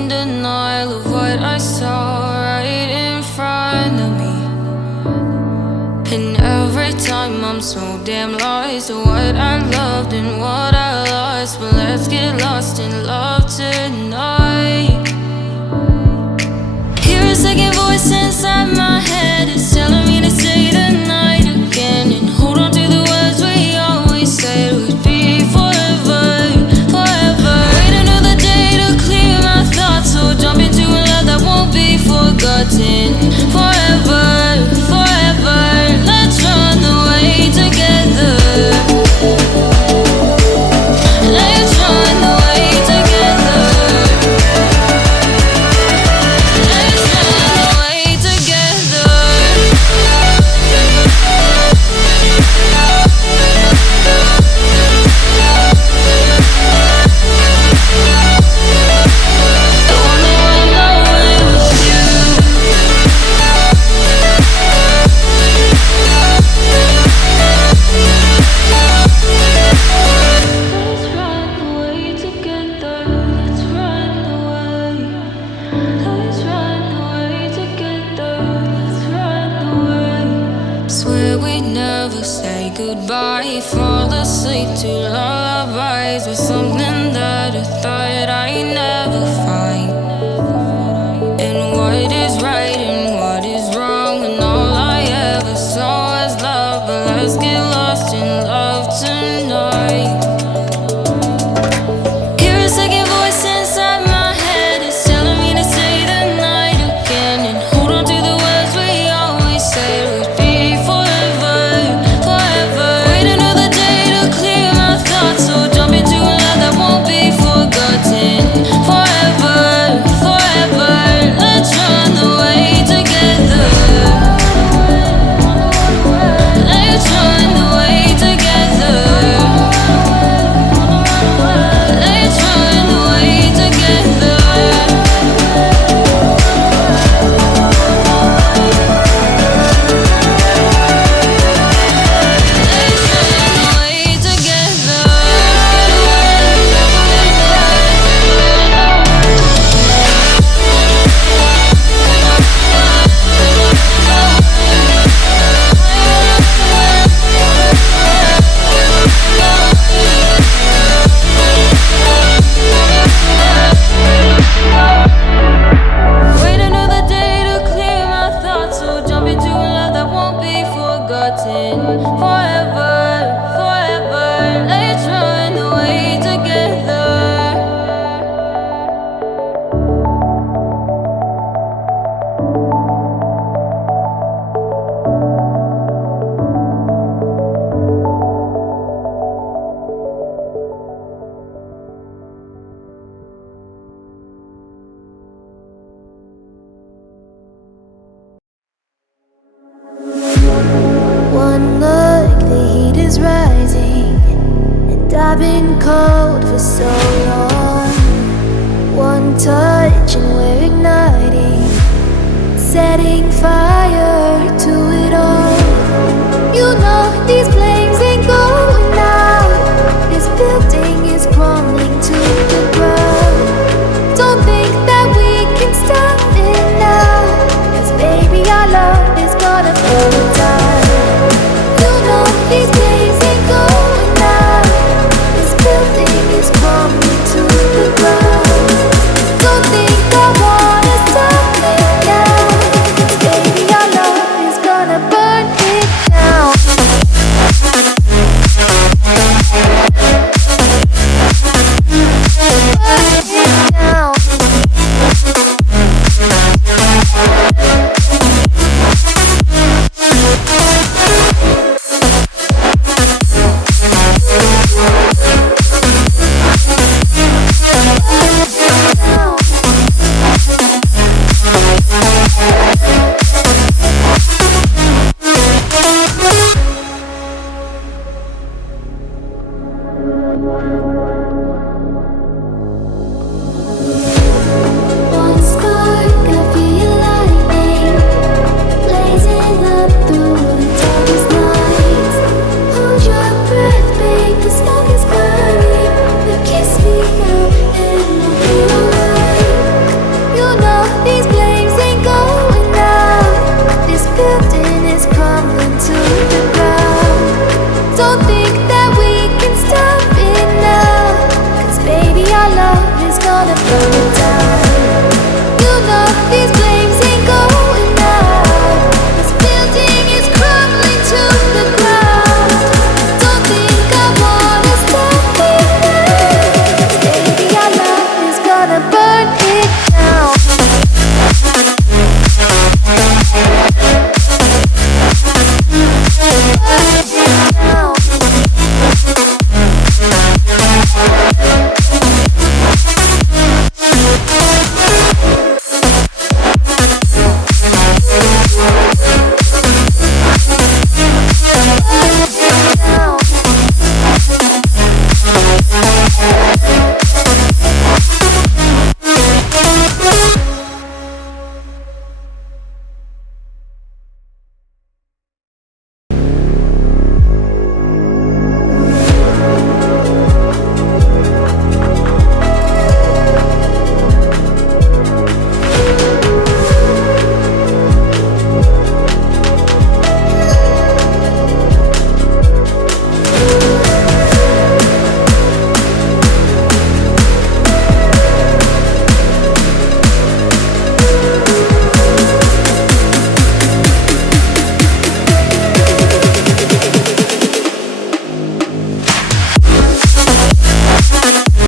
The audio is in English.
in denial of what I saw right in front of me. And every time I'm so damn lost to what I loved and what I lost. But let's get lost in love tonight. Hear a second voice inside my head, it's telling me to say the night again and hold on to the words we always said would be forever, forever. Wait another day to clear my thoughts, so jump into a love that won't be forgotten. Forever, forever, let's run away together. Let's run away together. Let's run away together. I wanna run away with you. Let's run away together. Let's run away. Let's run away together. Let's run away. Swear we'd never say goodbye. Fall asleep to lullabies with something that I thought I'd never find. And what is right and what is wrong, and all I ever saw was love. But let's get lost in love tonight. Hear a second voice inside my head, it's telling me to say the night again and hold on to the words we always said would be forever, forever. Wait another day to clear my thoughts, so jump into a love that won't be forgotten. Forever, forever, let's run away together. Let's run away together. Let's run away together. Let's run away together. Wait another day to clear my thoughts, so jump into a love that won't be forgotten. Forever, forever, let's run away together. One look, the heat is rising, and I've been cold for so long. One touch and we're igniting, setting fire to it all. You know these